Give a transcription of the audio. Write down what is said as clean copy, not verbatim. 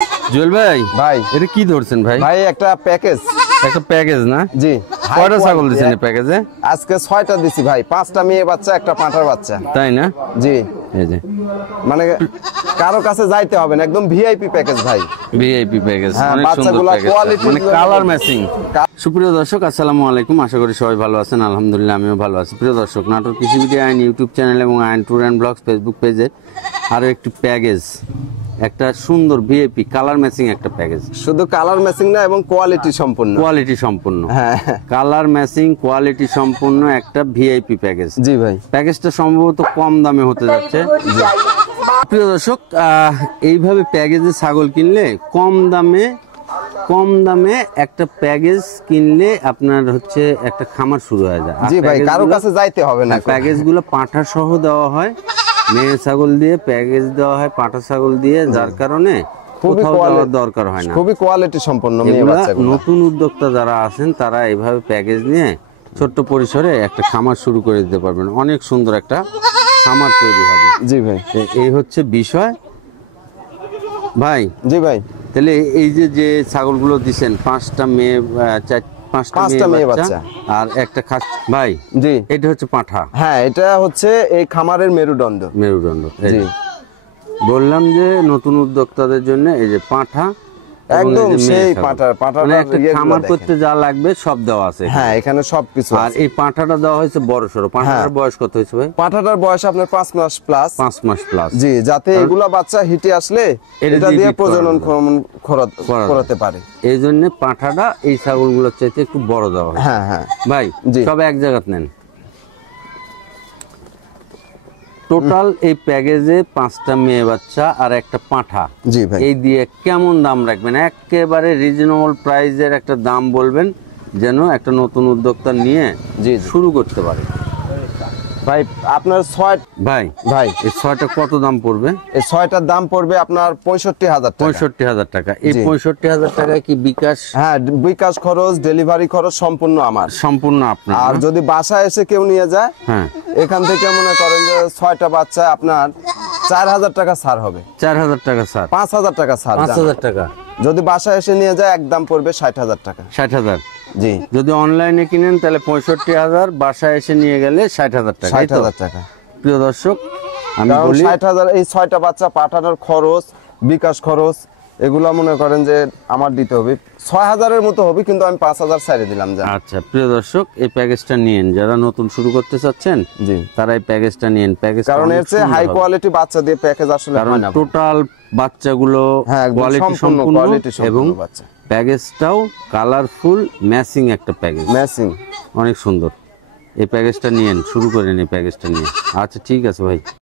জুয়েল ভাই, ভাই এটা কি ধরছেন ভাই? ভাই একটা প্যাকেজ। একটা প্যাকেজ না? জি। কয়টা ছাগল দিছেন এই প্যাকেজে? আজকে 6টা দিছি ভাই, 5টা মেয়ে বাচ্চা, একটা পাঁঠার বাচ্চা। তাই না? জি। এই যে মানে কারো কাছে যাইতে হবে না, একদম ভিআইপি প্যাকেজ ভাই। ভিআইপি প্যাকেজ, হ্যাঁ, অনেক সুন্দর বাচ্চাগুলা প্যাকেজ, কোয়ালিটি মানে কালার ম্যাচিং। সুপ্রিয় দর্শক, আসসালামু আলাইকুম। আশা করি সবাই ভালো আছেন। আলহামদুলিল্লাহ আমিও ভালো আছি। প্রিয় দর্শক, নাটোর কৃষিবিডি আইন ইউটিউব চ্যানেল এবং আইন ট্যুর অ্যান্ড ব্লগস ফেসবুক পেজে আরো একটি প্যাকেজ, একটা সুন্দর ভিআইপি কালার ম্যাচিং একটা প্যাকেজ। শুধু কালার ম্যাচিং না, এবং কোয়ালিটি সম্পূর্ণ। কোয়ালিটি সম্পূর্ণ, হ্যাঁ, কালার ম্যাচিং কোয়ালিটি সম্পূর্ণ একটা ভিআইপি প্যাকেজ। জি ভাই। প্যাকেজটা সম্ভবত কম দামে হতে যাচ্ছে। প্রিয় দর্শক, এইভাবে প্যাকেজে ছাগল কিনলে কম দামে একটা প্যাকেজ কিনলে আপনার হচ্ছে একটা খামার শুরু হয়ে যায়। জি ভাই, কারো কাছে যাইতে হবে না। প্যাকেজগুলো পাঁঠা সহ দেওয়া হয়, মেয়ে ছাগল দিয়ে প্যাকেজ দেওয়া হয় পাঁঠা ছাগল দিয়ে, যার কারণে কোথাও যাওয়ার দরকার হয় না। খুবই কোয়ালিটি সম্পন্ন মেয়ে বাচ্চাগুলো। নতুন উদ্যোক্তা যারা আছেন তারা এইভাবে প্যাকেজ নিয়ে ছোট্ট পরিসরে একটা খামার শুরু করে দিতে পারবেন। অনেক সুন্দর একটা খামার তৈরি হবে। জি ভাই, এই হচ্ছে বিষয় ভাই। জি ভাই। তাহলে এই যে ছাগলগুলো দিছেন, 5টা মেয়ে, 5টা মেয়ে বাচ্চা আর একটা খাস ভাই। জি, এটা হচ্ছে পাঁঠা। হ্যাঁ, এটা হচ্ছে এই খামারের মেরুদণ্ড। জি, বললাম যে নতুন উদ্যোক্তাদের জন্য এই যে পাঁঠা, একদম সেই পাঁঠার মানে একটা খামার করতে যা লাগবে সব দেওয়া আছে। হ্যাঁ, এখানে সবকিছু। আর এই পাঁঠাটা দেওয়া হয়েছে বড় সড়ো। পাঁঠাটার বয়স কত হয়েছে ভাই? পাঁঠাটার বয়স আপনার 5 মাস প্লাস। 5 মাস প্লাস। জি, যাতে এগুলা বাচ্চা হিটে আসলে এটা দিয়ে প্রজনন করাতে পারে। এই জন্য পাঁঠাটা এই ছাগলগুলোর চাইতে একটু বড় দেওয়া হয়। হ্যাঁ হ্যাঁ ভাই, সব এক জায়গাতে নেন। টোটাল এই প্যাকেজে 5টা মেয়ে বাচ্চা আর একটা পাঁঠা। জি ভাই। এই দিয়ে কেমন দাম রাখবেন? একেবারে রিজনেবল প্রাইসের একটা দাম বলবেন, যেন একটা নতুন উদ্যোক্তা নিয়ে শুরু করতে পারে। ভাই আপনার ভাই এই 6টা কত দাম পড়বে? এই 6টার দাম পড়বে আপনার 65,000 টাকা। 65,000 টাকা। এই 65,000 টাকা কি বিকাশ? হ্যাঁ, বিকাশ খরচ, ডেলিভারি খরচ সম্পূর্ণ আমার। সম্পূর্ণ আপনার। আর যদি বাসায় এসে কেউ নিয়ে যায়, হ্যাঁ, এখান থেকে মনে করেন যে 6টা বাচ্চা আপনার 4,000 টাকা ছাড় হবে। 4,000 টাকা ছাড়। 5,000 টাকা ছাড়। 5,000 টাকা। যদি বাসায় এসে নিয়ে যায় একদম পড়বে 60,000 টাকা। 60,000। জি। যদি অনলাইনে কিনেন তাহলে 65,000, বাসায় এসে নিয়ে গেলে 60,000 টাকা। 60,000 টাকা। প্রিয় দর্শক, আমি বলি 60,000 এই 6টা বাচ্চা পাঠানোর খরচ, বিকাশ খরচ, এগুলা মনে করেন যে আমার দিতে হবে। 6,000-এর মতো হবে, কিন্তু আমি 5,000 ছাড়ে দিলাম। আচ্ছা প্রিয় দর্শক, এই প্যাকেজটা নিন। যারা নতুন শুরু করতে চাচ্ছেন, জি, তারা এই প্যাকেজটা নিন। প্যাকেজ কারণ এর চেয়ে হাই কোয়ালিটি বাচ্চা দিয়ে প্যাকেজ আসলে হয় না। টোটাল বাচ্চাগুলো কোয়ালিটি সম্পূর্ণ এবং বাচ্চা। প্যাকেজটাও কালারফুল ম্যাচিং একটা প্যাকেজ। ম্যাচিং অনেক সুন্দর। এই প্যাকেজটা নিন, শুরু করেন এই প্যাকেজটা নিয়ে। আচ্ছা ঠিক আছে ভাই।